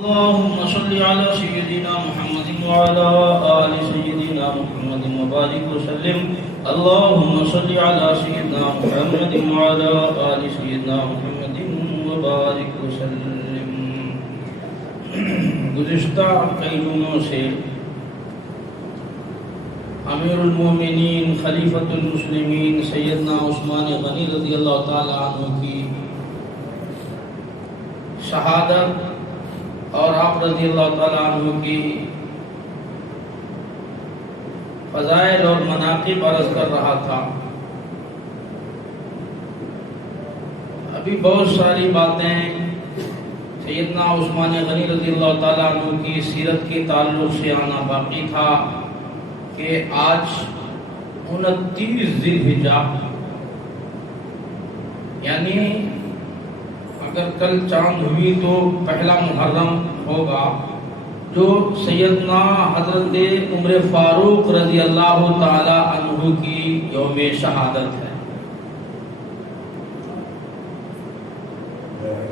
اللهم صل على سيدنا محمد وعلى آل سيدنا محمد وبارك وسلم. اللهم صل على سيدنا محمد وعلى آل سيدنا محمد وبارك وسلم. گزشتہ کئی دنوں سے امیر المومنین خلیفۃ المسلمین سیدنا عثمان غنی رضی اللہ تعالی عنہ کی شہادت اور آپ رضی اللہ تعالیٰ عنہ کی فضائل اور مناقب عرض کر رہا تھا. ابھی بہت ساری باتیں سیدنا عثمان غنی رضی اللہ تعالیٰ عنہ کی سیرت کے تعلق سے آنا باقی تھا کہ آج 29 ذی الحجہ یعنی اگر کل چاند ہوئی تو پہلا محرم ہوگا، جو سیدنا حضرت عمر فاروق رضی اللہ تعالی عنہ کی یوم شہادت ہے.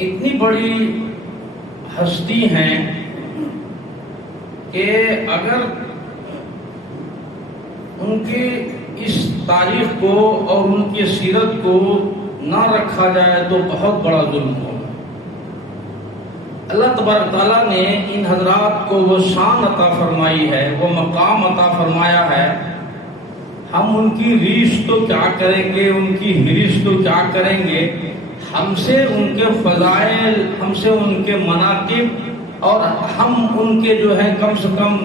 اتنی بڑی ہستی ہیں کہ اگر ان کی اس تاریخ کو اور ان کی سیرت کو نہ رکھا جائے تو بہت بڑا ظلم ہوگا. اللہ تبارک تعالیٰ نے ان حضرات کو وہ شان عطا فرمائی ہے، وہ مقام عطا فرمایا ہے. ہم ان کی ریش تو کیا کریں گے، ان کی ہرش تو کیا کریں گے. ہم سے ان کے فضائل، ہم سے ان کے مناقب اور ہم ان کے جو ہے کم سے کم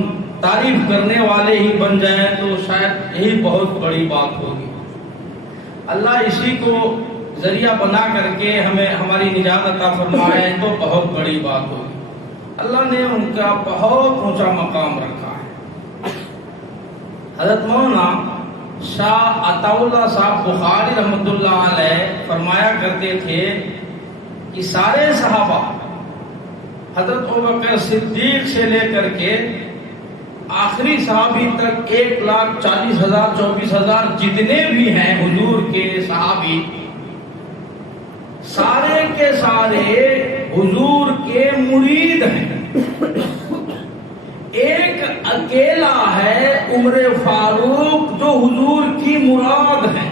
تعریف کرنے والے ہی بن جائیں تو شاید یہی بہت بڑی بات ہوگی. اللہ اسی کو ذریعہ بنا کر کے ہمیں ہماری نجات عطا فرمائے تو بہت بڑی بات ہوگی. اللہ نے ان کا بہت اونچا مقام رکھا ہے. حضرت مولانا شاہ عطا اللہ صاحب بخاری رحمۃ اللہ علیہ فرمایا کرتے تھے کہ سارے صحابہ حضرت ابوبکر صدیق سے لے کر کے آخری صحابی تک 1,40,000 24,000 جتنے بھی ہیں حضور کے صحابی، سارے کے سارے حضور کے مرید ہیں. ایک اکیلا ہے عمر فاروق جو حضور کی مراد ہے.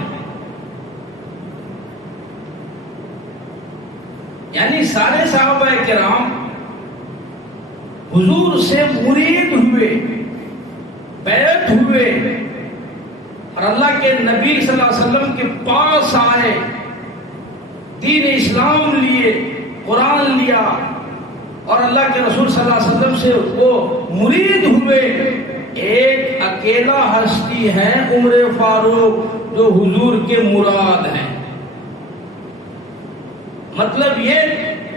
یعنی سارے صحابہ کرام حضور سے مرید ہوئے، بیعت ہوئے اور اللہ کے نبی صلی اللہ علیہ وسلم کے پاس آئے، دین اسلام لیے، قرآن لیا اور اللہ کے رسول صلی اللہ علیہ وسلم سے وہ مرید ہوئے. ایک اکیلا ہستی ہے عمر فاروق جو حضور کے مراد ہیں. مطلب یہ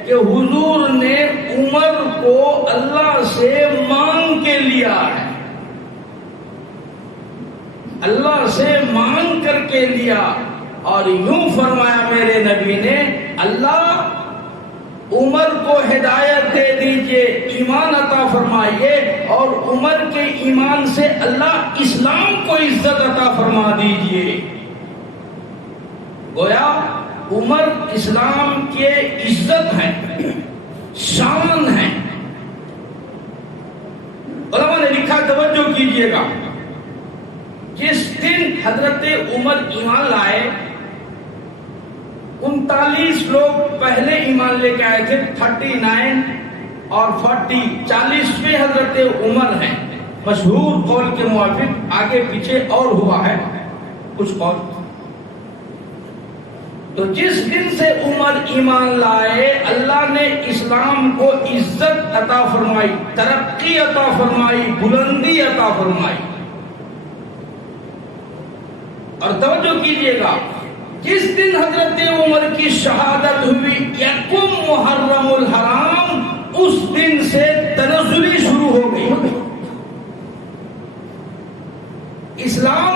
کہ حضور نے عمر کو اللہ سے مانگ کے لیا ہے، اللہ سے مانگ کر کے لیا اور یوں فرمایا میرے نبی نے، اللہ عمر کو ہدایت دے دیجئے، ایمان عطا فرمائیے اور عمر کے ایمان سے اللہ اسلام کو عزت عطا فرما دیجئے. گویا عمر اسلام کے عزت ہیں، شان ہیں. علماء نے لکھا، توجہ کیجئے گا، جس دن حضرت عمر ایمان لائے 39 لوگ پہلے ایمان لے کے آئے تھے، 39 اور 40 40ویں حضرت عمر ہیں. مشہور قول کے موافق آگے پیچھے اور ہوا ہے کچھ قول. تو جس دن سے عمر ایمان لائے اللہ نے اسلام کو عزت عطا فرمائی، ترقی عطا فرمائی، بلندی عطا فرمائی. اور توجہ کیجئے گا، جس دن حضرت عمر کی شہادت ہوئی 1 محرم الحرام، اس دن سے تنزلی شروع ہو گئی. اسلام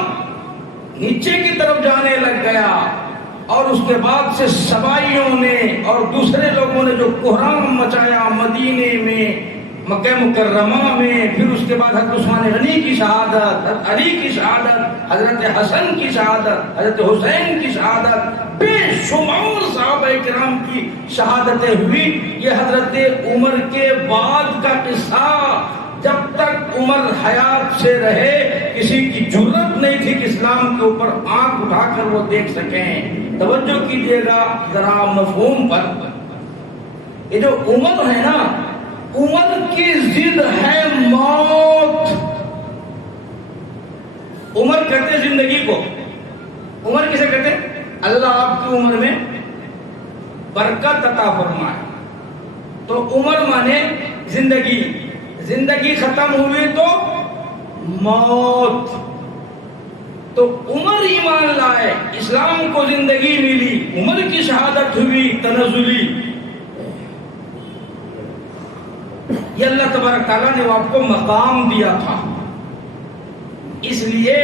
نیچے کی طرف جانے لگ گیا اور اس کے بعد سے سبائیوں نے اور دوسرے لوگوں نے جو کوہرام مچایا مدینے میں، مکہ مکرمہ میں، پھر اس کے بعد حضرت عثمان غنی کی شہادت، حضرت علی کی شہادت، حضرت حسن کی شہادت، حضرت حسین کی شہادت، بے شمار صحابہ کرام کی شہادتیں ہوئی. یہ حضرت عمر کے بعد کا قصہ. جب تک عمر حیات سے رہے کسی کی جرأت نہیں تھی کہ اسلام کے اوپر آنکھ اٹھا کر وہ دیکھ سکیں. توجہ کیجئے گا ذرا مفہوم پر. یہ جو عمر ہے نا، عمر کی ضد ہے موت. عمر کہتے زندگی کو. عمر کسے کہتے؟ اللہ آپ کی عمر میں برکت عطا فرمائے. تو عمر مانے زندگی. زندگی ختم ہوئی تو موت. تو عمر ایمان لائے، اسلام کو زندگی ملی، عمر کی شہادت ہوئی تنزلی. یہ اللہ تبارک تعالیٰ نے آپ کو مقام دیا تھا. اس لیے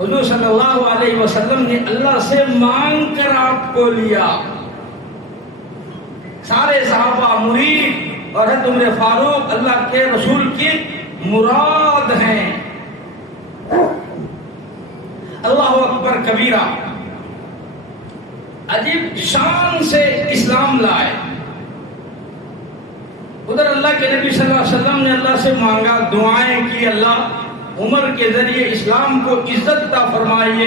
حضور صلی اللہ علیہ وسلم نے اللہ سے مانگ کر آپ کو لیا. سارے صحابہ مرید اور حضرت عمر فاروق اللہ کے رسول کی مراد ہیں. اللہ اکبر کبیرہ. عجیب شان سے اسلام لائے. ادھر اللہ کے نبی صلی اللہ علیہ وسلم نے اللہ سے مانگا، دعائیں کی، اللہ عمر کے ذریعے اسلام کو عزت عطا فرمائیے.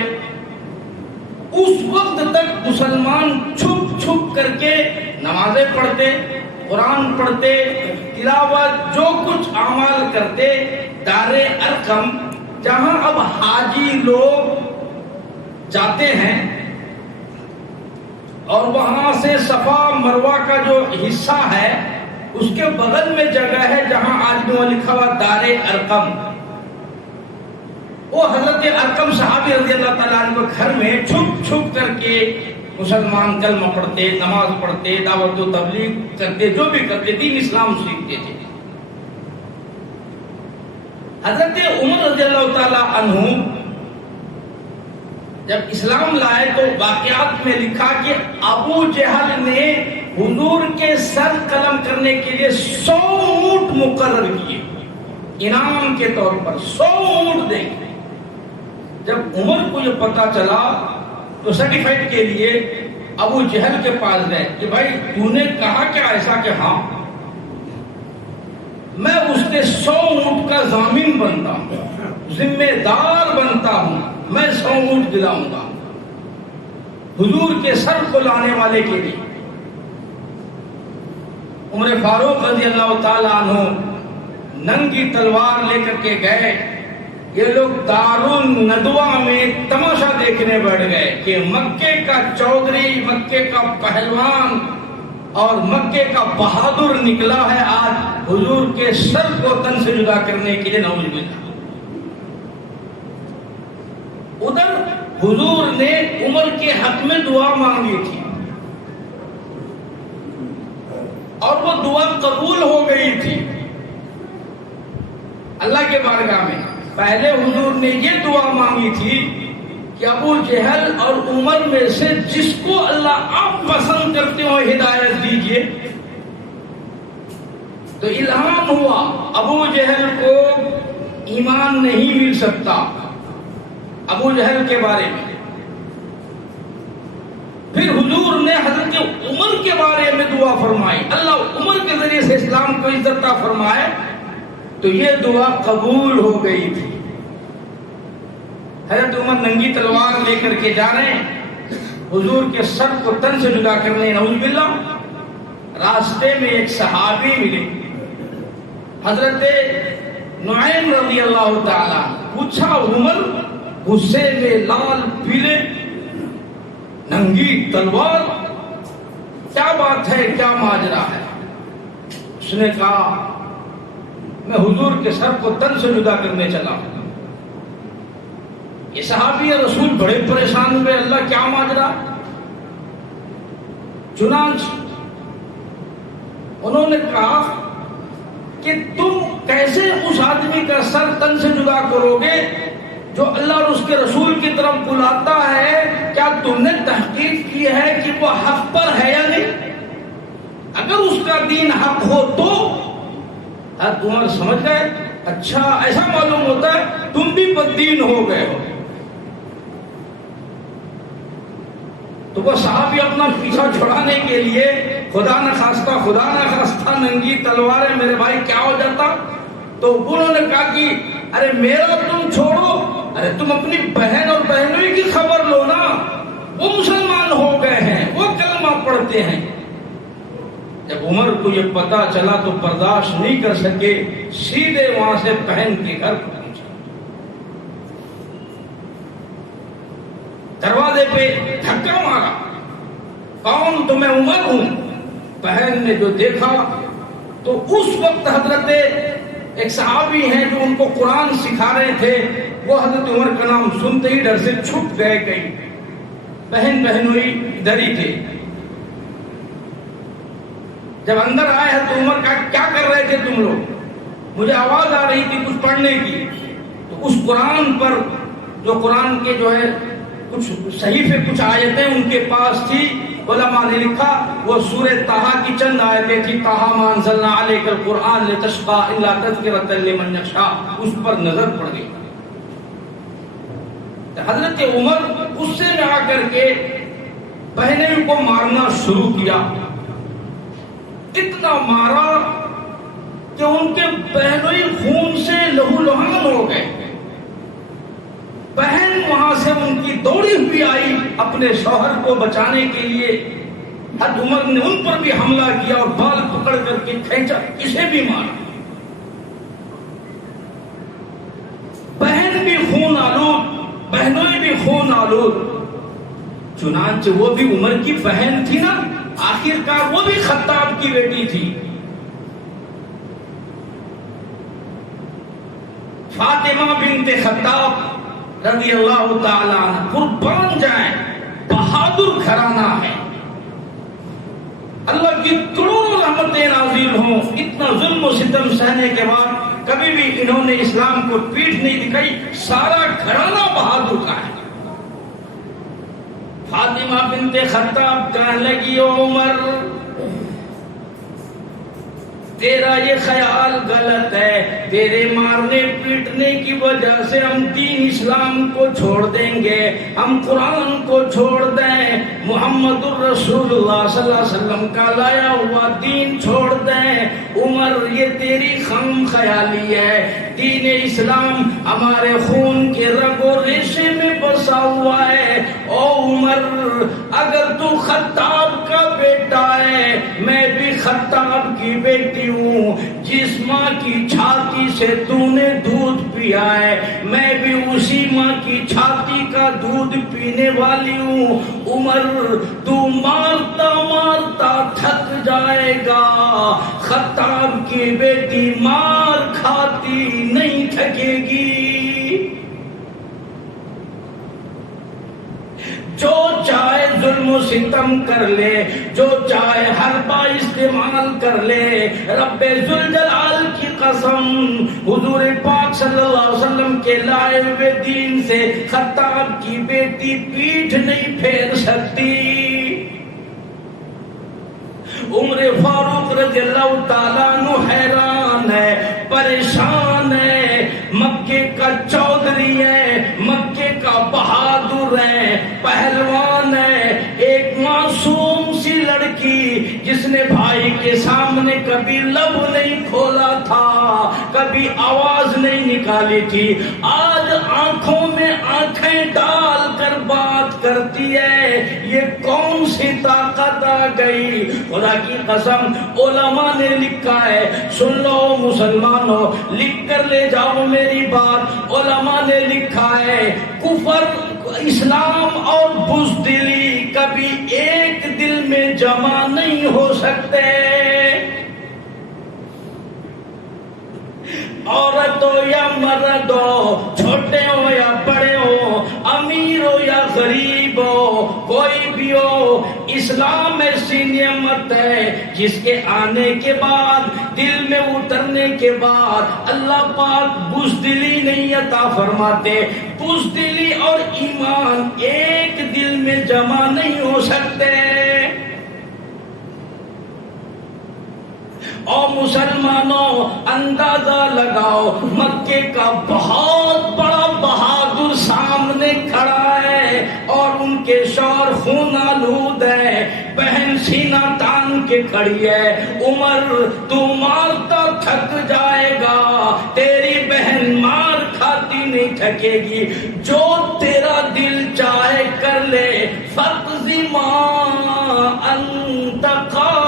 اس وقت تک مسلمان چھپ چھپ کر کے نمازیں پڑھتے، قرآن پڑھتے، تلاوت، جو کچھ اعمال کرتے. دار ارقم جہاں اب حاجی لوگ جاتے ہیں اور وہاں سے صفا مروہ کا جو حصہ ہے اس کے بغل میں جگہ ہے جہاں آج بھی لکھا ہوا دار ارقم. وہ حضرت ارقم صحابی رضی اللہ تعالیٰ عنہ کے گھر میں چھپ چھپ کر کے مسلمان کلمہ پڑھتے، نماز پڑھتے، دعوت و تبلیغ کرتے، جو بھی کرتے، دین اسلام سیکھتے تھے. حضرت عمر رضی اللہ تعالیٰ عنہ جب اسلام لائے تو واقعات میں لکھا کہ ابو جہل نے حضور کے سر قلم کرنے کے لیے 100 اونٹ مقرر کیے انعام کے طور پر. 100 اونٹ دیں. جب عمر کو یہ پتا چلا تو سرٹیفائٹ کے لیے ابو جہل کے پاس گئے کہ بھائی تو نے کہا کیا ایسا؟ کہ ہاں، میں اس کے 100 اونٹ کا ضامن بنتا ہوں، ذمہ دار بنتا ہوں، میں 100 اونٹ دلاؤں گا حضور کے سر کو لانے والے کے لیے. عمر فاروق رضی اللہ تعالیٰ عنہ ننگی تلوار لے کر کے گئے. یہ لوگ دارالندوہ میں تماشا دیکھنے بیٹھ گئے کہ مکے کا چودھری، مکے کا پہلوان اور مکے کا بہادر نکلا ہے آج حضور کے سر کو تن سے جدا کرنے کے لیے. نعوذ باللہ. ادھر حضور نے عمر کے حق میں دعا مانگی تھی اور وہ دعا قبول ہو گئی تھی اللہ کے بارگاہ میں. پہلے حضور نے یہ دعا مانگی تھی کہ ابو جہل اور عمر میں سے جس کو اللہ آپ پسند کرتے ہو ہدایت دیجئے. تو الہام ہوا ابو جہل کو ایمان نہیں مل سکتا ابو جہل کے بارے میں. پھر حضور نے حضرت عمر کے بارے میں دعا فرمائی، اللہ عمر کے ذریعے سے اسلام کو عزت عطا فرمائے. تو یہ دعا قبول ہو گئی تھی. حضرت عمر ننگی تلوار لے کر کے جا رہے ہیں حضور کے سر کو تن سے جدا کرنے. نعوذ باللہ. راستے میں ایک صحابی ملے، حضرت نعیم رضی اللہ تعالیٰ. پوچھا عمر غصے میں لال پیلے، ننگی تلوار، کیا بات ہے، کیا ماجرا ہے؟ اس نے کہا میں حضور کے سر کو تن سے جدا کرنے چلا ہوں. یہ صحابی رسول بڑے پریشان ہوئے، اللہ کیا ماجرا؟ چنانچہ انہوں نے کہا کہ تم کیسے اس آدمی کا سر تن سے جدا کرو گے جو اللہ اور اس کے رسول کی طرف بلاتا ہے؟ کیا تم نے تحقیق کی ہے کہ وہ حق پر ہے یا نہیں؟ اگر اس کا دین حق ہو تو عمر سمجھ گئے اچھا ایسا معلوم ہوتا ہے تم بھی بددین ہو گئے ہو. تو وہ صحابی اپنا پیچھا چھڑانے کے لیے خدا نخواستہ ننگی تلواریں میرے بھائی کیا ہو جاتا. تو انہوں نے کہا کہ ارے میرا تم چھوڑو، ارے تم اپنی بہن اور بہنوئی کی خبر لو نا، وہ مسلمان ہو گئے ہیں، وہ کلمہ پڑھتے ہیں. جب عمر کو یہ پتا چلا تو برداشت نہیں کر سکے، سیدھے وہاں سے بہن کے گھر پہنچے. دروازے پہ دھکا مارا، کون؟ تو میں عمر ہوں. بہن نے جو دیکھا تو اس وقت حضرت ایک صحابی ہیں جو ان کو قرآن سکھا رہے تھے، وہ حضرت عمر کا نام سنتے ہی ڈر سے چھپ گئے. کہیں بہنوئی ادھر ہی تھے. جب اندر آئے ہیں تو عمر کہا کیا کر رہے تھے تم لوگ؟ مجھے آواز آ رہی تھی کچھ پڑھنے کی. تو اس قرآن پر جو قرآن کے جو ہے کچھ صحیفے کچھ آیتیں ان کے پاس تھی، علماء نے لکھا وہ سورہ طٰہٰ کی چند آیتیں تھی. طٰہٰ مَا أَنزَلْنَا عَلَيْكَ الْقُرْآنَ لِتَشْقَىٰ إِلَّا تَذْكِرَةً لِمَن يَخْشَىٰ، اس پر نظر پڑ گئی. حضرت عمر غصے میں آ کر کے بہنیں کو مارنا شروع کیا. اتنا مارا کہ ان کے بہنوئی خون سے لہو لہان ہو گئے. بہن وہاں سے ان کی دوڑی ہوئی آئی اپنے شوہر کو بچانے کے لیے. حضرت عمر نے ان پر بھی حملہ کیا اور بال پکڑ کر کے کھینچا، اسے بھی مارا. بہن بھی خون آلود، بہنوئی بھی خون آلود. چنانچہ وہ بھی عمر کی بہن تھی نا، آخر کار وہ بھی خطاب کی بیٹی تھی. فاطمہ بنت خطاب رضی اللہ تعالیٰ عنہ، قربان جائیں بہادر گھرانہ ہے. اللہ کی کروڑوں رحمتیں نازل ہوں. اتنا ظلم و ستم سہنے کے بعد کبھی بھی انہوں نے اسلام کو پیٹھ نہیں دکھائی. سارا گھرانہ بہادر کا ہے. فاطمہ بنت خطاب کہنے لگی او عمر تیرا یہ خیال غلط ہے، تیرے مارنے پیٹنے کی وجہ سے ہم دین اسلام کو چھوڑ دیں گے، ہم قرآن کو چھوڑ دیں، محمد الرسول اللہ صلی اللہ علیہ وسلم کا لایا ہوا دین چھوڑ دیں. عمر یہ تیری خام خیالی ہے. دین اسلام ہمارے خون کے رگ و ریشے میں بسا ہوا ہے. او عمر اگر تو خطاب کا بیٹا ہے، میں بھی خطاب کی بیٹی ہوں. جس ماں کی چھاتی سے تو نے دودھ پیا ہے، میں بھی اسی ماں کی چھاتی کا دودھ پینے والی ہوں. عمر تو مارتا مارتا تھک جائے گا، خطاب کی بیٹی مار کھاتی نہیں تھکے گی. جو چاہے ظلم و ستم کر لے، جو چاہے حربہ استعمال کر لے، رب ذوالجلال کی قسم حضور پاک صلی اللہ علیہ وسلم کے لائے ہوئے دین سے خطاب کی بیٹی پیٹھ نہیں پھیر سکتی. عمر فاروق رضی اللہ تعالیٰ عنہ حیران ہے، پریشان ہے. مکے کا چودھری ہے، مکے کا بہادر ہے، پہلوان ہے. ایک معصوم سی لڑکی جس نے بھائی کے سامنے کبھی لب نہیں کھولا تھا، کبھی آواز نہیں نکالی تھی، آج آنکھوں میں آنکھیں ڈال کر بات کرتی ہے. یہ کون سی طاقت آ گئی؟ خدا کی قسم علماء نے لکھا ہے، سن لو مسلمانوں، لکھ کر لے جاؤ میری بات. علماء نے لکھا ہے کفر، اسلام اور بزدلی کبھی ایک دل میں جمع نہیں ہو سکتے. عورت ہو یا مرد ہو، چھوٹے ہو یا بڑے ہو، امیر ہو یا غریب ہو، کوئی بھی ہو، اسلام ایسی نعمت ہے جس کے آنے کے بعد، دل میں اترنے کے بعد اللہ پاک بزدلی نہیں عطا فرماتے. بزدلی اور ایمان ایک دل میں جمع نہیں ہو سکتے. اور مسلمانوں اندازہ لگاؤ مکے کا بہت بڑا بہادر سامنے کھڑا ہے اور ان کے شوہر خون آلود ہے، بہن سینہ تان کے کھڑی ہے، عمر تو مارتا تھک جائے گا، تیری بہن مار کھاتی نہیں تھکے گی، جو تیرا دل چاہے کر لے، فقضی ما انت قاض۔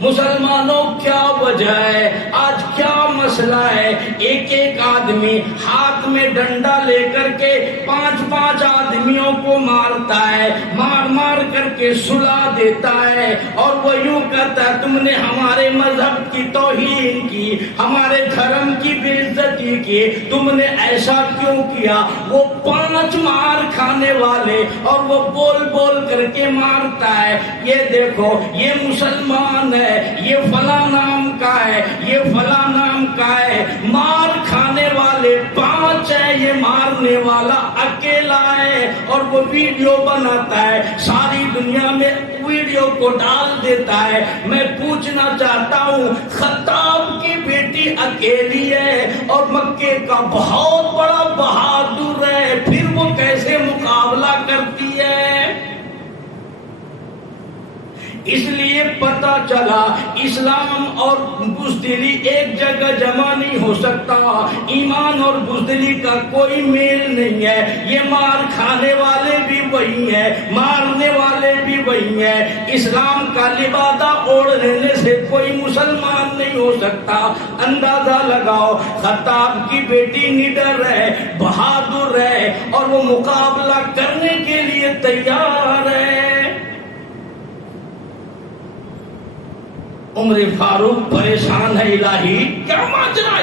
مسلمانوں کیا وجہ ہے، آج کیا مسئلہ ہے؟ ایک ایک آدمی ہاتھ میں ڈنڈا لے کر کے 5-5 آدمیوں کو مارتا ہے، مار مار کر کے سلا دیتا ہے، اور وہ یوں کہتا ہے تم نے ہمارے مذہب کی توہین کی، ہمارے دھرم کی بے عزتی کی، تم نے ایسا کیوں کیا؟ وہ 5 مار کھانے والے اور وہ بول بول کر کے مارتا ہے، یہ دیکھو یہ مسلمان ہے، یہ فلاں نام کا ہے، یہ فلاں نام کا ہے، مار کھانے والے 5 ہیں، یہ مارنے والا اکیلا ہے، اور وہ ویڈیو بناتا ہے، ساری دنیا میں ویڈیو کو ڈال دیتا ہے۔ میں پوچھنا چاہتا ہوں، خطاب کی بیٹی اکیلی ہے اور مکے کا بہت بڑا بہادر ہے، پھر وہ کیسے مقابلہ کرتی ہے؟ اس لیے پتہ چلا اسلام اور بزدلی ایک جگہ جمع نہیں ہو سکتا، ایمان اور بزدلی کا کوئی میل نہیں ہے، یہ مار کھانے والے بھی وہی ہیں، مارنے والے بھی وہی ہیں، اسلام کا لبادہ اوڑھ لینے سے کوئی مسلمان نہیں ہو سکتا۔ اندازہ لگاؤ خطاب کی بیٹی نڈر ہے، بہادر ہے، اور وہ مقابلہ کرنے کے لیے تیار ہے۔ عمر فاروق پریشان ہے، الہی کیا ماجرا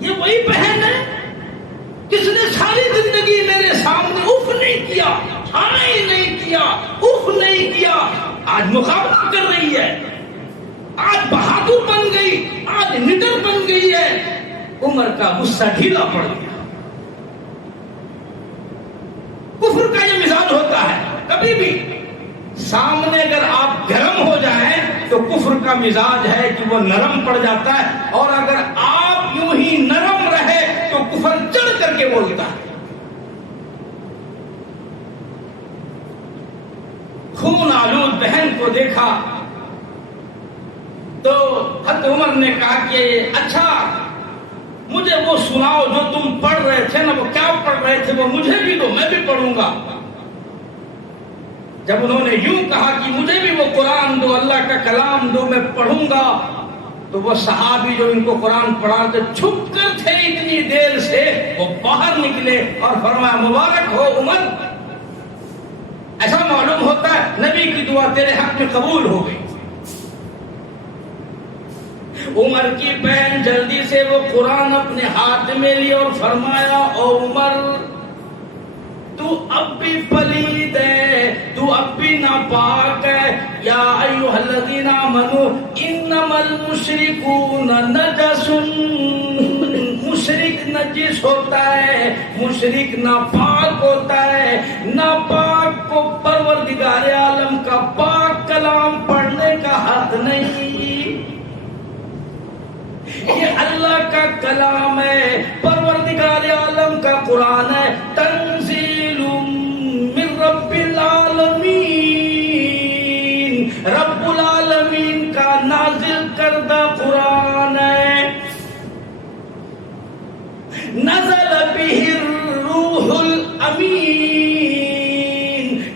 یہ وہی بہن ہے کس نے ساری زندگی میرے سامنے اف نہیں کیا، ہائے نہیں کیا، اف نہیں کیا، آج مقابلہ کر رہی ہے، آج بہادر بن گئی، آج نڈر بن گئی ہے۔ عمر کا غصہ ڈھیلا پڑ گیا۔ کفر کا یہ مزاج ہوتا ہے، کبھی بھی سامنے اگر آپ گرم ہو جائیں تو کفر کا مزاج ہے کہ وہ نرم پڑ جاتا ہے، اور اگر آپ یوں ہی نرم رہے تو کفر چڑھ کر کے بولتا ہے۔ خون آلود بہن کو دیکھا تو حضرت عمر نے کہا کہ اچھا مجھے وہ سناؤ جو تم پڑھ رہے تھے نا، وہ کیا پڑھ رہے تھے وہ مجھے بھی دو، میں بھی پڑھوں گا۔ جب انہوں نے یوں کہا کہ مجھے بھی وہ قرآن دو، اللہ کا کلام دو، میں پڑھوں گا، تو وہ صحابی جو ان کو قرآن پڑھاتے چھپ کر تھے اتنی دیر سے، وہ باہر نکلے اور فرمایا مبارک ہو عمر، ایسا معلوم ہوتا ہے نبی کی دعا تیرے حق میں قبول ہو گئی۔ عمر کی بہن جلدی سے وہ قرآن اپنے ہاتھ میں لی اور فرمایا او عمر تو اب بھی پلید ہے، تو اب بھی ناپاک ہے، یا ایھا الذین آمنوا انما المشرکون نجس، مشرک نجس ہوتا ہے، مشرک ناپاک ہوتا ہے، ناپاک کو پروردگار عالم کا پاک کلام پڑھنے کا حق نہیں۔ یہ اللہ کا کلام ہے، پروردگار عالم کا قرآن ہے، تنزیل من رب العالمین، رب العالمین کا نازل کردہ قرآن ہے۔ نزل بہ الروح الامین،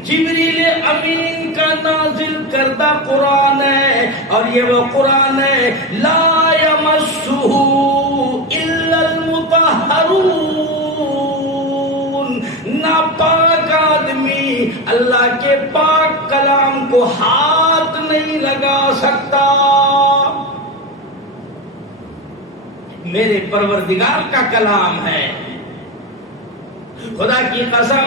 جبریل امین کا نازل کردہ قرآن ہے، اور یہ وہ قرآن ہے لا یمسہ الا المطہرون، ناپاک آدمی اللہ کے پاک کلام کو ہاتھ نہیں لگا سکتا۔ میرے پروردگار کا کلام ہے، خدا کی قسم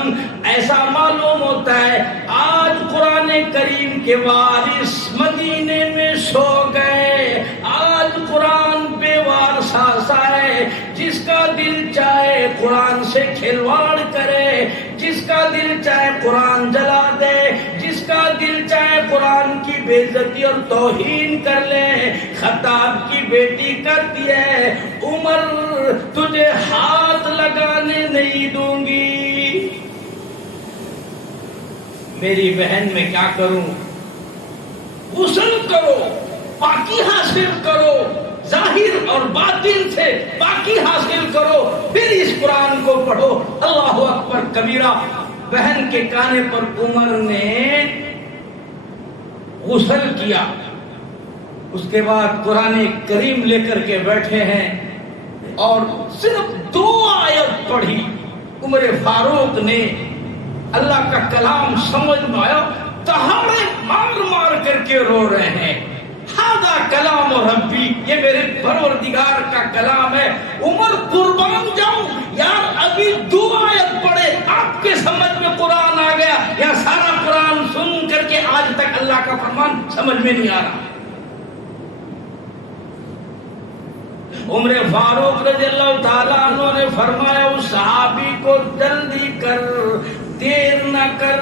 ایسا معلوم ہوتا ہے آج قرآن کریم کے وارث مدینے میں سو گئے، آج قرآن بے وارثہ ہے، جس کا دل چاہے قرآن سے کھلواڑ کرے، جس کا دل چاہے چاہے قرآن جلا دے، جس کا دل چاہے قرآن کی بے عزتی اور توہین کر لے۔ خطاب کی بیٹی کہتی ہے عمر تجھے ہاتھ لگانے نہیں دوں گی۔ میری بہن میں کیا کروں؟ غسل کرو، پاکی حاصل کرو، ظاہر اور باطن سے پاکی حاصل کرو، پھر اس قرآن کو پڑھو۔ اللہ اکبر کبیرہ۔ بہن کے کہنے پر عمر نے غسل کیا، اس کے بعد قرآن کریم لے کر کے بیٹھے ہیں اور صرف 2 آیت پڑھی۔ عمر فاروق نے اللہ کا کلام سمجھ میں آیا، دہاڑے مار مار کر کے رو رہے ہیں۔ ہذا کلام ربی، یہ میرے پروردگار کا کلام ہے۔ عمر قربان جاؤں یار، ابھی 2 آیت پڑھے آپ کے سمجھ میں قرآن آ گیا، یا سارا قرآن سن کر کے آج تک اللہ کا فرمان سمجھ میں نہیں آ رہا۔ عمر فاروق رضی اللہ تعالیٰ عنہ نے فرمایا اس صحابی کو جلدی کر، دیر نہ کر،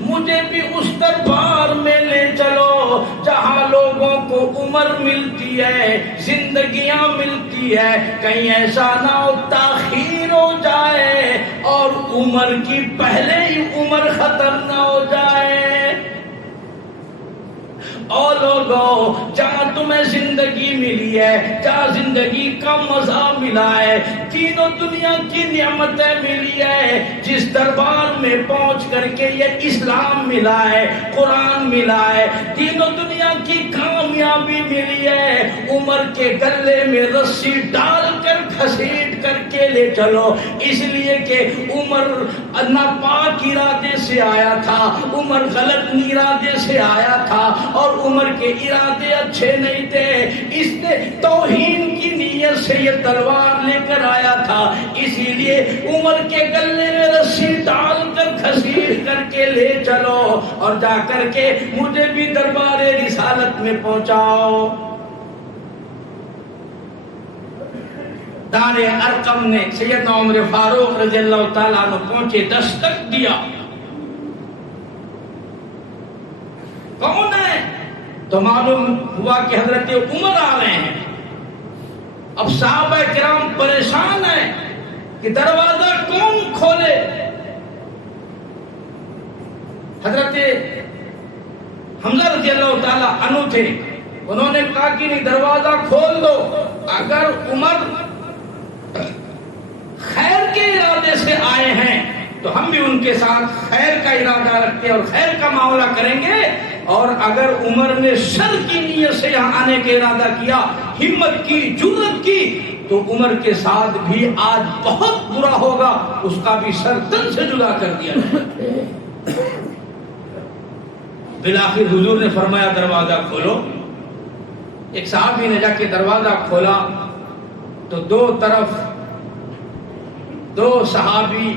مجھے بھی اس دربار میں لے چلو جہاں لوگوں کو عمر ملتی ہے، زندگیاں ملتی ہے، کہیں ایسا نہ ہو تاخیر ہو جائے اور عمر کی پہلے ہی عمر ختم نہ ہو جائے۔ اور لوگوں جہاں تمہیں زندگی ملی ہے، جہاں زندگی کا مزہ ملا ہے، تینوں دنیا کی نعمتیں ملی ہے، جس دربار میں پہنچ کر کے یہ اسلام ملا ہے، قرآن ملا ہے، تینوں دنیا کی کامیابی ملی ہے، عمر کے گلے میں رسی ڈال کر گھسیٹ کر کے لے چلو، اس لیے کہ عمر ناپاک ارادے سے آیا تھا، عمر غلط ارادے سے آیا تھا اور عمر کے ارادے اچھے نہیں تھے، اس نے توہین کی نیت سے یہ تلوار لے کر آیا تھا، اسی لیے عمر کے گلے میں رسی ڈال کر گھسیٹ کر کے لے چلو اور جا کر کے مجھے بھی دربار رسالت میں پہنچاؤ۔ دار ارقم نے سیدنا عمر فاروق رضی اللہ تعالیٰ عنہ پہنچے، دستک دیا، کون ہے؟ تو معلوم ہوا کہ حضرت عمر آ رہے ہیں۔ اب صحابہ کرام پریشان ہیں کہ دروازہ کون کھولے۔ حضرت حمزہ رضی اللہ تعالیٰ عنہ تھے، انہوں نے کہا کہ نہیں، دروازہ کھول دو، اگر عمر خیر کے ارادے سے آئے ہیں تو ہم بھی ان کے ساتھ خیر کا ارادہ رکھتے ہیں اور خیر کا معاملہ کریں گے، اور اگر عمر نے شر کی نیت سے یہاں آنے کا ارادہ کیا، ہمت کی، جرأت کی، تو عمر کے ساتھ بھی آج بہت برا ہوگا، اس کا بھی سر تن سے جدا کر دیا۔ بالآخر حضور نے فرمایا دروازہ کھولو۔ ایک صحابی نے جا کے دروازہ کھولا تو دو طرف 2 صحابی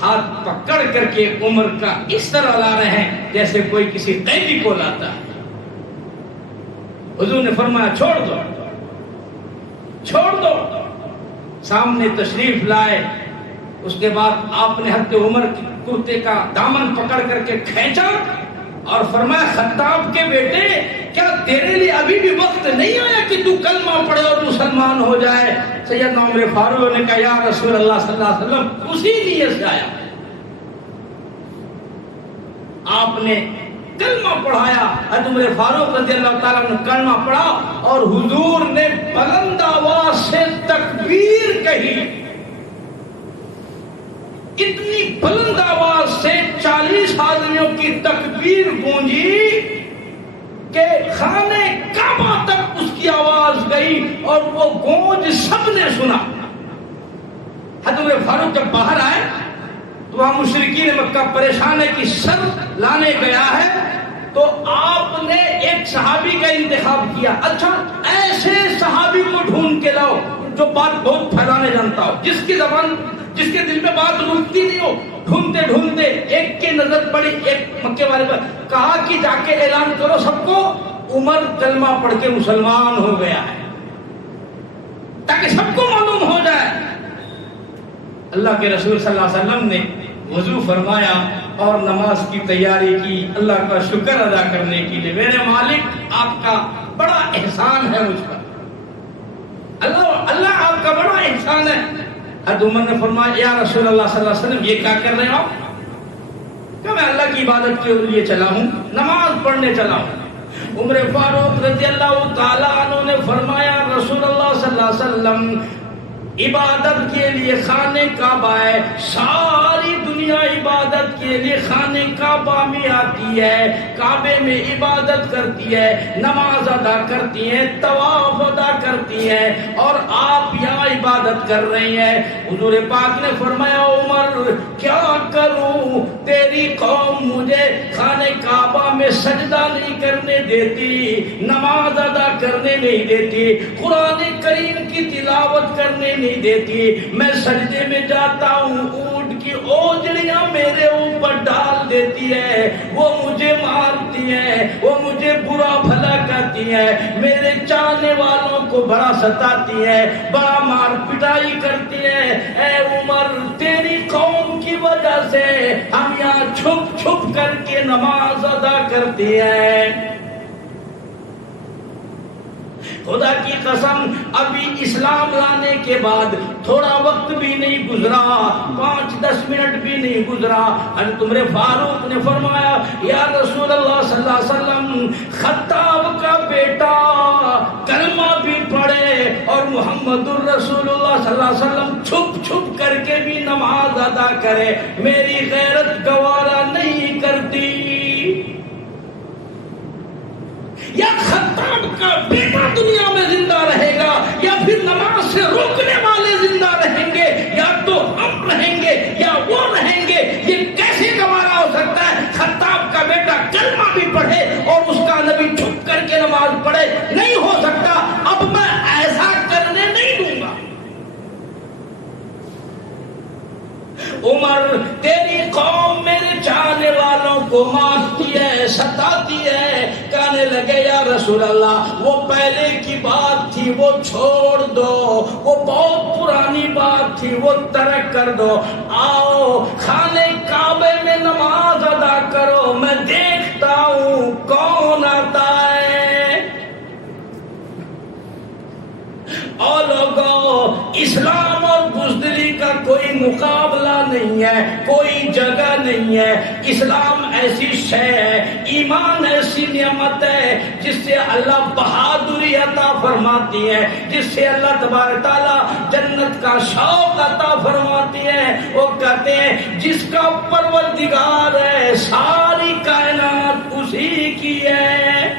ہاتھ پکڑ کر کے عمر کا اس طرح لا رہے ہیں جیسے کوئی کسی قیدی کو لاتا ہے۔ حضور نے فرمایا چھوڑ دو، چھوڑ دو۔ سامنے تشریف لائے، اس کے بعد آپ نے حضرت عمر کے کرتے کا دامن پکڑ کر کے کھینچا اور فرمایا خطاب کے بیٹے، کیا تیرے لیے ابھی بھی وقت نہیں آیا کہ تو کلمہ پڑھے اور مسلمان ہو جائے؟ سیدنا عمر فاروق نے کہا یا رسول اللہ صلی اللہ علیہ وسلم، اسی نیت سے آیا۔ آپ نے کلمہ پڑھایا، حضرت عمر فاروق رضی اللہ تعالیٰ نے کلمہ پڑھا اور حضور نے بلند آواز سے تکبیر کہی، اتنی بلند آواز سے 40 آدمیوں کی تکبیر گونجی کہ خانے کعبہ تک اس کی آواز گئی اور وہ گونج سب نے سنا۔ حضرت عمر فاروق جب باہر آئے تو وہاں مشرکین مکہ پریشان ہے کہ سر لانے گیا ہے، تو آپ نے ایک صحابی کا انتخاب کیا، اچھا ایسے صحابی کو ڈھونڈ کے لاؤ جو بات بہت پھیلانے جانتا ہو، جس کی زبان، جس کے دل میں بات رکتی نہیں ہو۔ ڈھونڈتے ڈھونڈتے ایک کی نظر پڑی ایک مکے والے پر، کہا کہ جا کے اعلان کرو سب کو عمر کلمہ پڑھ کے مسلمان ہو گیا ہے، تاکہ سب کو معلوم ہو جائے۔ اللہ کے رسول صلی اللہ علیہ وسلم نے وضو فرمایا اور نماز کی تیاری کی اللہ کا شکر ادا کرنے کے لیے، میرے مالک آپ کا بڑا احسان ہے مجھ پر، اللہ آپ کا بڑا احسان ہے۔ حضرت عمر نے فرمایا یا رسول اللہ صلی اللہ علیہ وسلم یہ کیا کر رہے ہو آپ؟ کہ میں اللہ کی عبادت کے لیے چلا ہوں، نماز پڑھنے چلا ہوں۔ عمر فاروق رضی اللہ تعالیٰ عنہ نے فرمایا رسول اللہ صلی اللہ علیہ وسلم عبادت کے لیے خانہ کعبہ ہے، ساری دنیا عبادت کے لیے خانہ کعبہ میں آتی ہے، کعبے میں عبادت کرتی ہے، نماز ادا کرتی ہے، طواف ادا کرتی ہے، اور آپ یہاں عبادت کر رہی ہیں۔ حضور پاک نے فرمایا عمر کیا کروں، تیری قوم مجھے خانہ کعبہ میں سجدہ نہیں کرنے دیتی، نماز ادا کرنے نہیں دیتی، قرآن کریم کی تلاوت کرنے نہیں دیتی، میں سجدے میں جاتا ہوں اونٹ کی اوجڑیاں میرے اوپر ڈال دیتی ہے، وہ مجھے مارتی ہے، وہ مجھے برا بھلا کہتی ہے، میرے چاہنے والوں کو بڑا ستاتی ہے، بڑا مار پٹائی کرتی ہے۔ اے عمر تیری قوم کی وجہ سے ہم یہاں چھپ چھپ کر کے نماز ادا کرتے ہیں۔ خدا کی قسم ابھی اسلام لانے کے بعد تھوڑا وقت بھی نہیں گزرا، 5-10 منٹ بھی نہیں گزرا، حضرت عمر فاروق نے فرمایا یا رسول اللہ صلی اللہ علیہ وسلم خطاب کا بیٹا کلمہ بھی پڑھے اور محمد الرسول اللہ صلی اللہ علیہ وسلم چھپ چھپ کر کے بھی نماز ادا کرے، میری غیرت گوارا نہیں کرتی۔ یا خطاب کا بیٹا دنیا میں زندہ رہے گا یا پھر نماز سے روکنے والے زندہ رہیں گے، یا تو ہم رہیں گے یا وہ رہیں گے، یہ کیسے گوارا ہو سکتا ہے؟ خطاب کا بیٹا کلمہ بھی پڑھے اور اس کا نبی چھپ کر کے نماز پڑھے، نہیں ہو سکتا، اب میں ایسا کرنے نہیں دوں گا۔ عمر تیری قوم میرے چاہنے والوں کو مارتی ہے، ستاتی ہے، کہنے لگے یا رسول اللہ وہ پہلے کی بات تھی وہ چھوڑ دو، وہ بہت پرانی بات تھی وہ ترک کر دو، آؤ خانہ کعبے میں نماز ادا کرو، میں دیکھتا ہوں کون آتا ہے۔ اور لوگوں اسلام اور بزدلی کا کوئی مقابلہ نہیں ہے، کوئی جگہ نہیں ہے۔ اسلام ایسی شے ہے، ایمان ایسی نعمت ہے جس سے اللہ بہادری عطا فرماتی ہے، جس سے اللہ تبارک تعالیٰ جنت کا شوق عطا فرماتی ہے۔ وہ کہتے ہیں جس کا پروردگار ہے ساری کائنات اسی کی ہے۔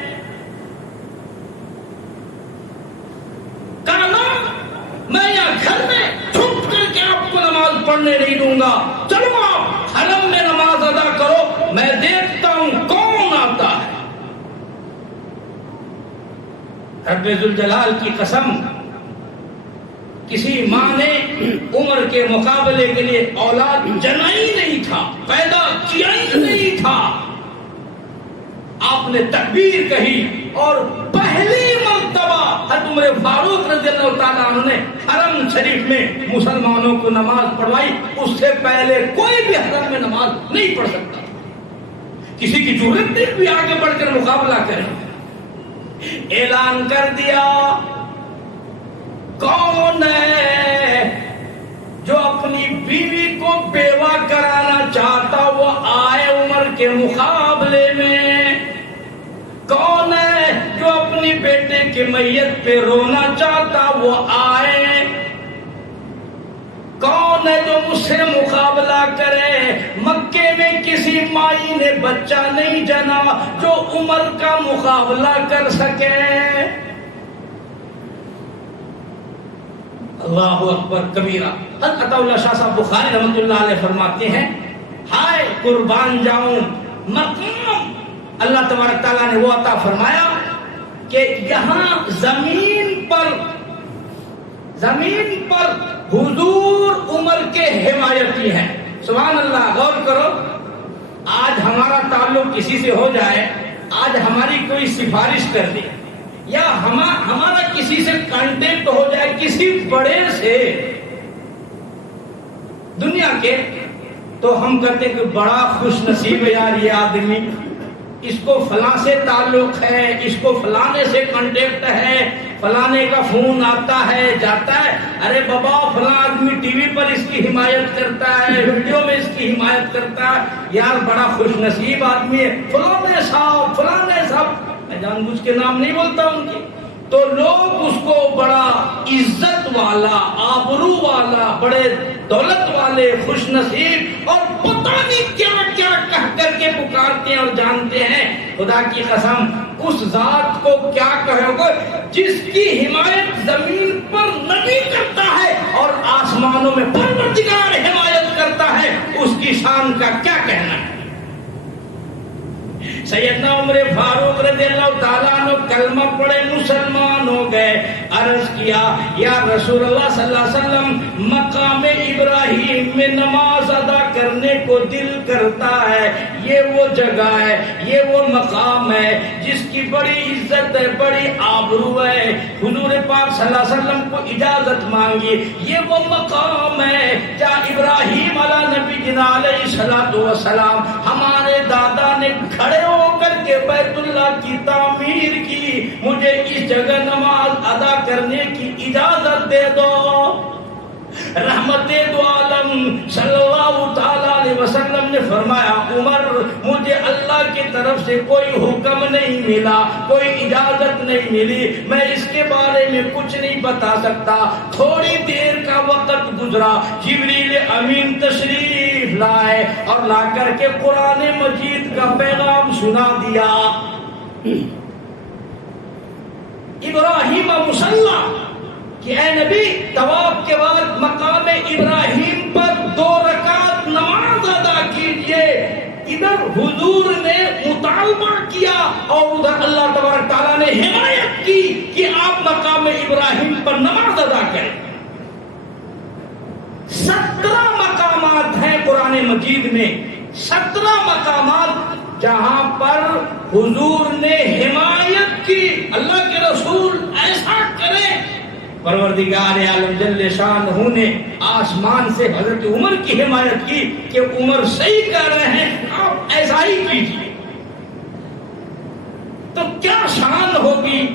میں یہاں گھر میں چھپ کر کے آپ کو نماز پڑھنے نہیں دوں گا، چلو آپ حرم میں نماز ادا کرو، میں دیکھتا ہوں کون آتا ہے۔ رب ذوالجلال کی قسم کسی ماں نے عمر کے مقابلے کے لیے اولاد جنا ہی نہیں تھا، پیدا کیا ہی نہیں تھا، آپ نے تکبیر کہی اور پہلی مرتبہ حضرت عمر فاروق رضی اللہ تعالیٰ عنہ نے حرم شریف میں مسلمانوں کو نماز پڑھوائی، اس سے پہلے کوئی بھی حرم میں نماز نہیں پڑھ سکتا، کسی کی جرأت نہیں بھی آگے بڑھ کر مقابلہ کرے۔ اعلان کر دیا کون ہے جو اپنی بیوی کو بیوہ کرانا چاہتا وہ آئے عمر کے مقابلے میں، کون ہے جو اپنی بیٹے کے میت پہ رونا چاہتا وہ آئے، کون ہے جو مجھ سے مقابلہ کرے۔ مکے میں کسی مائی نے بچہ نہیں جنا جو عمر کا مقابلہ کر سکے۔ اللہ اکبر کبیرہ۔ حضرت عطا اللہ شاہ صاحب بخاری رحمۃ اللہ علیہ فرماتے ہیں ہائے قربان جاؤں مقام اللہ تبارک تعالیٰ نے وہ عطا فرمایا کہ یہاں زمین پر حضور عمر کے حمایتی ہیں۔ سبحان اللہ، غور کرو، آج ہمارا تعلق کسی سے ہو جائے، آج ہماری کوئی سفارش کر دے یا ہمارا کسی سے کانٹیکٹ ہو جائے، کسی بڑے سے دنیا کے تو ہم کہتے ہیں کہ بڑا خوش نصیب ہے یار یہ آدمی، اس کو فلاں سے تعلق ہے، اس کو فلانے سے کانٹیکٹ ہے، فلانے کا فون آتا ہے جاتا ہے، ارے بابا فلاں آدمی ٹی وی پر اس کی حمایت کرتا ہے، ویڈیو میں اس کی حمایت کرتا ہے، یار بڑا خوش نصیب آدمی ہے فلانے صاحب، میں جان بوجھ کے نام نہیں بولتا ان کی، تو لوگ اس کو بڑا عزت والا، آبرو والا، بڑے دولت والے، خوش نصیب اور پتہ نہیں کیا کیا کہہ کر کے پکارتے ہیں اور جانتے ہیں۔ خدا کی قسم اس ذات کو کیا کہو گے جس کی حمایت زمین پر نبی کرتا ہے اور آسمانوں میں پروردگار حمایت کرتا ہے، اس کی شان کا کیا کہنا ہے۔ سیدنا عمر فاروق رضی اللہ تعالیٰ عنہ کلمہ پڑھے مسلمان ہو گئے، عرض کیا یا رسول اللہ صلی اللہ علیہ وسلم مقام ابراہیم میں نماز ادا کرنے کو دل کرتا ہے، یہ وہ جگہ ہے، یہ وہ مقام ہے جس کی بڑی عزت ہے، بڑی آبرو ہے، حضور پاک صلی اللہ علیہ وسلم کو اجازت مانگی، یہ وہ مقام ہے جہاں ابراہیم علیہ نبی جنا علیہ السلام ہمارے دادا نے کھڑے ہو کر کے بیت اللہ کی تعمیر کی، مجھے اس جگہ نماز ادا کرنے کی اجازت دے دو۔ رحمت دو عالم صلی اللہ تعالی علیہ وسلم نے فرمایا عمر مجھے اللہ کی طرف سے کوئی حکم نہیں ملا، کوئی اجازت نہیں ملی، میں اس کے بارے میں کچھ نہیں بتا سکتا۔ تھوڑی دیر کا وقت گزرا، جبریل امین تشریف لائے اور لا کر کے قرآن مجید کا پیغام سنا دیا۔ ابراہیم مصلی کہ اے نبی طواف کے بعد مقام ابراہیم پر 2 رکعت نماز ادا کیجئے۔ ادھر حضور نے مطالبہ کیا اور ادھر اللہ تبارک تعالیٰ نے حمایت کی کہ آپ مقام ابراہیم پر نماز ادا کریں۔ 17 مقامات ہیں قرآن مجید میں، 17 مقامات جہاں پر حضور نے حمایت کی، اللہ کے رسول ایسا کریں۔ پروردگار عالم جل شانہ نے آسمان سے حضرت عمر کی حمایت کی کہ عمر صحیح کر رہے ہیں، آپ ایسا ہی کیجیے۔ تو کیا شان ہوگی،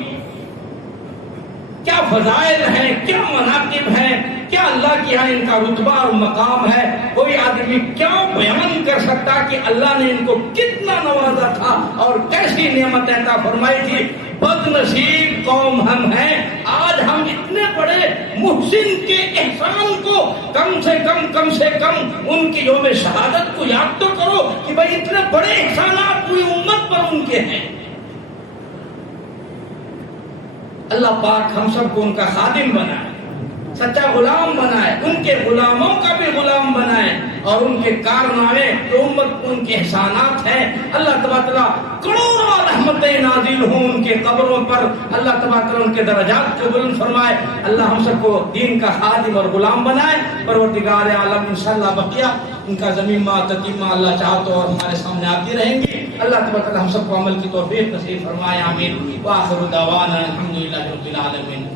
کیا فضائل ہیں، کیا مناقب ہیں، کیا اللہ کے یہاں ان کا رتبہ اور مقام ہے، کوئی آدمی کیا بیان کر سکتا کہ اللہ نے ان کو کتنا نوازا تھا اور کیسی نعمت عطا فرمائی تھی۔ بد نصیب قوم ہم ہیں، آج ہم اتنے بڑے محسن کے احسان کو کم سے کم ان کی یوم شہادت کو یاد تو کرو کہ بھئی اتنے بڑے احسانات پوری امت پر ان کے ہیں۔ اللہ پاک ہم سب کو ان کا خادم بنائے، سچا غلام بنائے، ان کے غلاموں کا بھی غلام بنائے، اور ان کے کارنامے تو امت ان کے احسانات ہیں۔ اللہ تبارک تعالیٰ کروڑوں رحمتیں نازل ہوں ان کے قبروں پر، اللہ تبارک تعالیٰ ان کے درجات کو بلند فرمائے، اللہ ہم سب کو دین کا خادم اور غلام بنائے۔ پروردگار عالم انشاءاللہ بقیہ ان کا زمینہ تتیمہ اللہ چاہا تو اور ہمارے سامنے آتی رہیں گی۔ اللہ تبارک تعالیٰ ہم سب کو عمل کی توفیق نصیب فرمائے، آمین۔ وآخر دعوانا الحمدللہ رب العالمین۔